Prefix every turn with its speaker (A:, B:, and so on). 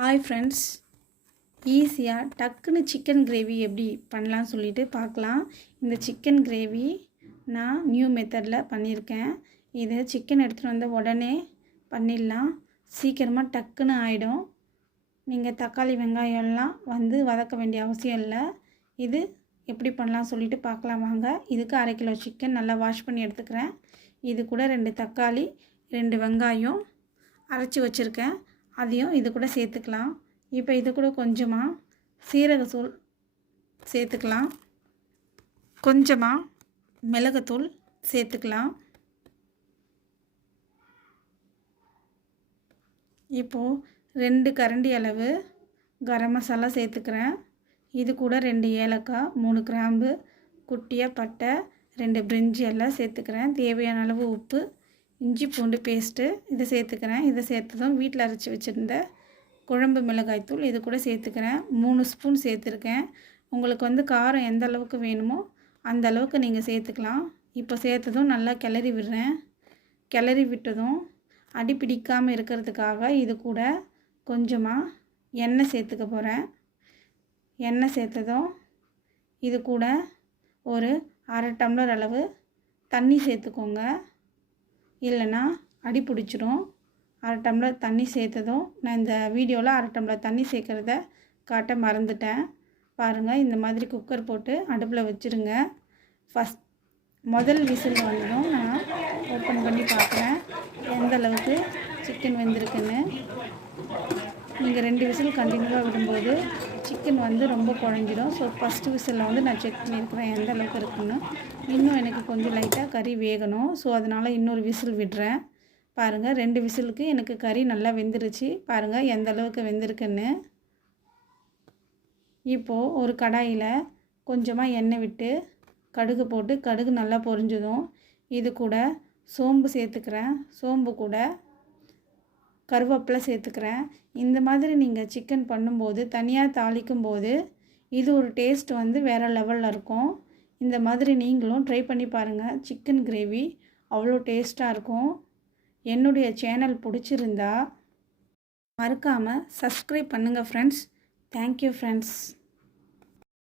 A: Hi friends ஈஸியாக டக்குன்னு chicken gravy எப்படி பண்ணலாம்னு சொல்லிட்டு பார்க்கலாம். இந்த சிக்கன் கிரேவி நான் நியூ மெத்தடில் பண்ணியிருக்கேன். இது சிக்கன் எடுத்துகிட்டு வந்து உடனே பண்ணிடலாம். சீக்கிரமாக டக்குன்னு ஆகிடும் நீங்கள் தக்காளி வெங்காயம்லாம் வந்து வதக்க வேண்டிய அவசியம் இல்லை. இது எப்படி பண்ணலாம் சொல்லிட்டு பார்க்கலாம் வாங்க. இதுக்கு அரை கிலோ சிக்கன் நல்லா வாஷ் பண்ணி எடுத்துக்கிறேன். இது கூட ரெண்டு தக்காளி ரெண்டு வெங்காயம் அரைச்சி வச்சுருக்கேன். அதையும் இது கூட சேர்த்துக்கலாம். இப்போ இது கூட கொஞ்சமாக சீரகத்தூள் சேர்த்துக்கலாம். கொஞ்சமாக மிளகுத்தூள் சேர்த்துக்கலாம். இப்போது ரெண்டு கரண்டி அளவு கரம் மசாலா சேர்த்துக்கிறேன். இது கூட ரெண்டு ஏலக்காய் மூணு கிராம்பு குட்டியாக பட்டை ரெண்டு பிரிஞ்சி எல்லாம் சேர்த்துக்கிறேன். தேவையான அளவு உப்பு. இஞ்சி பூண்டு பேஸ்ட்டு இதை சேர்த்துக்கிறேன். இதை சேர்த்ததும் வீட்டில் அரைச்சி வச்சுருந்த குழம்பு மிளகாய்த்தூள் இது கூட சேர்த்துக்கிறேன். மூணு ஸ்பூன் சேர்த்துருக்கேன். உங்களுக்கு வந்து காரம் எந்த அளவுக்கு வேணுமோ அந்த அளவுக்கு நீங்கள் சேர்த்துக்கலாம். இப்போ சேர்த்ததும் நல்லா கிளறி விடுறேன். கிளறி விட்டதும் அடி பிடிக்காமல் இருக்கிறதுக்காக இது கூட கொஞ்சமாக எண்ணெய் சேர்த்துக்க போகிறேன் எண்ணெய் சேர்த்ததும் இது கூட ஒரு அரை டம்ளர் அளவு தண்ணி சேர்த்துக்கோங்க. இல்லைன்னா அடி பிடிச்சிரும். அரை டம்ளர் தண்ணி சேர்த்ததும் நான் இந்த வீடியோவில் அரை டம்ளர் தண்ணி சேர்க்குறத காட்ட மறந்துட்டேன். பாருங்கள் இந்த மாதிரி குக்கர் போட்டு அடுப்பில் வச்சுருங்க. ஃபஸ்ட் முதல் விசில் வந்ததும் நான் ஓப்பன் பண்ணி பார்க்குறேன். எந்த அளவுக்கு சிக்கன் வெந்திருக்குன்னு. நீங்கள் ரெண்டு விசில் கண்டினியூவாக விடும்போது சிக்கன் வந்து ரொம்ப குழஞ்சிடும். ஸோ ஃபஸ்ட்டு விசிலில் வந்து நான் செக் பண்ணியிருக்கிறேன் எந்த அளவுக்கு இருக்குன்னு. இன்னும் எனக்கு கொஞ்சம் லைட்டாக கறி வேகணும். ஸோ அதனால் இன்னொரு விசில் விடுறேன். பாருங்கள் ரெண்டு விசிலுக்கு எனக்கு கறி நல்லா வெந்துருச்சு. பாருங்கள் எந்த அளவுக்கு வெந்திருக்குன்னு. இப்போது ஒரு கடாயில் கொஞ்சமாக எண்ணெய் விட்டு கடுகு போட்டு கடுகு நல்லா பொரிஞ்சதும். இது கூட சோம்பு சேர்த்துக்கிறேன். சோம்பு கூட கருவேப்பிலை சேர்த்துக்கிறேன். இந்த மாதிரி நீங்கள் சிக்கன் பண்ணும்போது தனியாக தாளிக்கும் போது இது ஒரு டேஸ்ட் வந்து வேறு லெவலில் இருக்கும். இந்த மாதிரி நீங்களும் ட்ரை பண்ணி பாருங்கள் சிக்கன் கிரேவி அவ்வளோ டேஸ்ட்டாக இருக்கும். என்னுடைய சேனல் பிடிச்சிருந்தா மறக்காமல் சப்ஸ்கிரைப் பண்ணுங்கள் ஃப்ரெண்ட்ஸ் தேங்க்யூ ஃப்ரெண்ட்ஸ்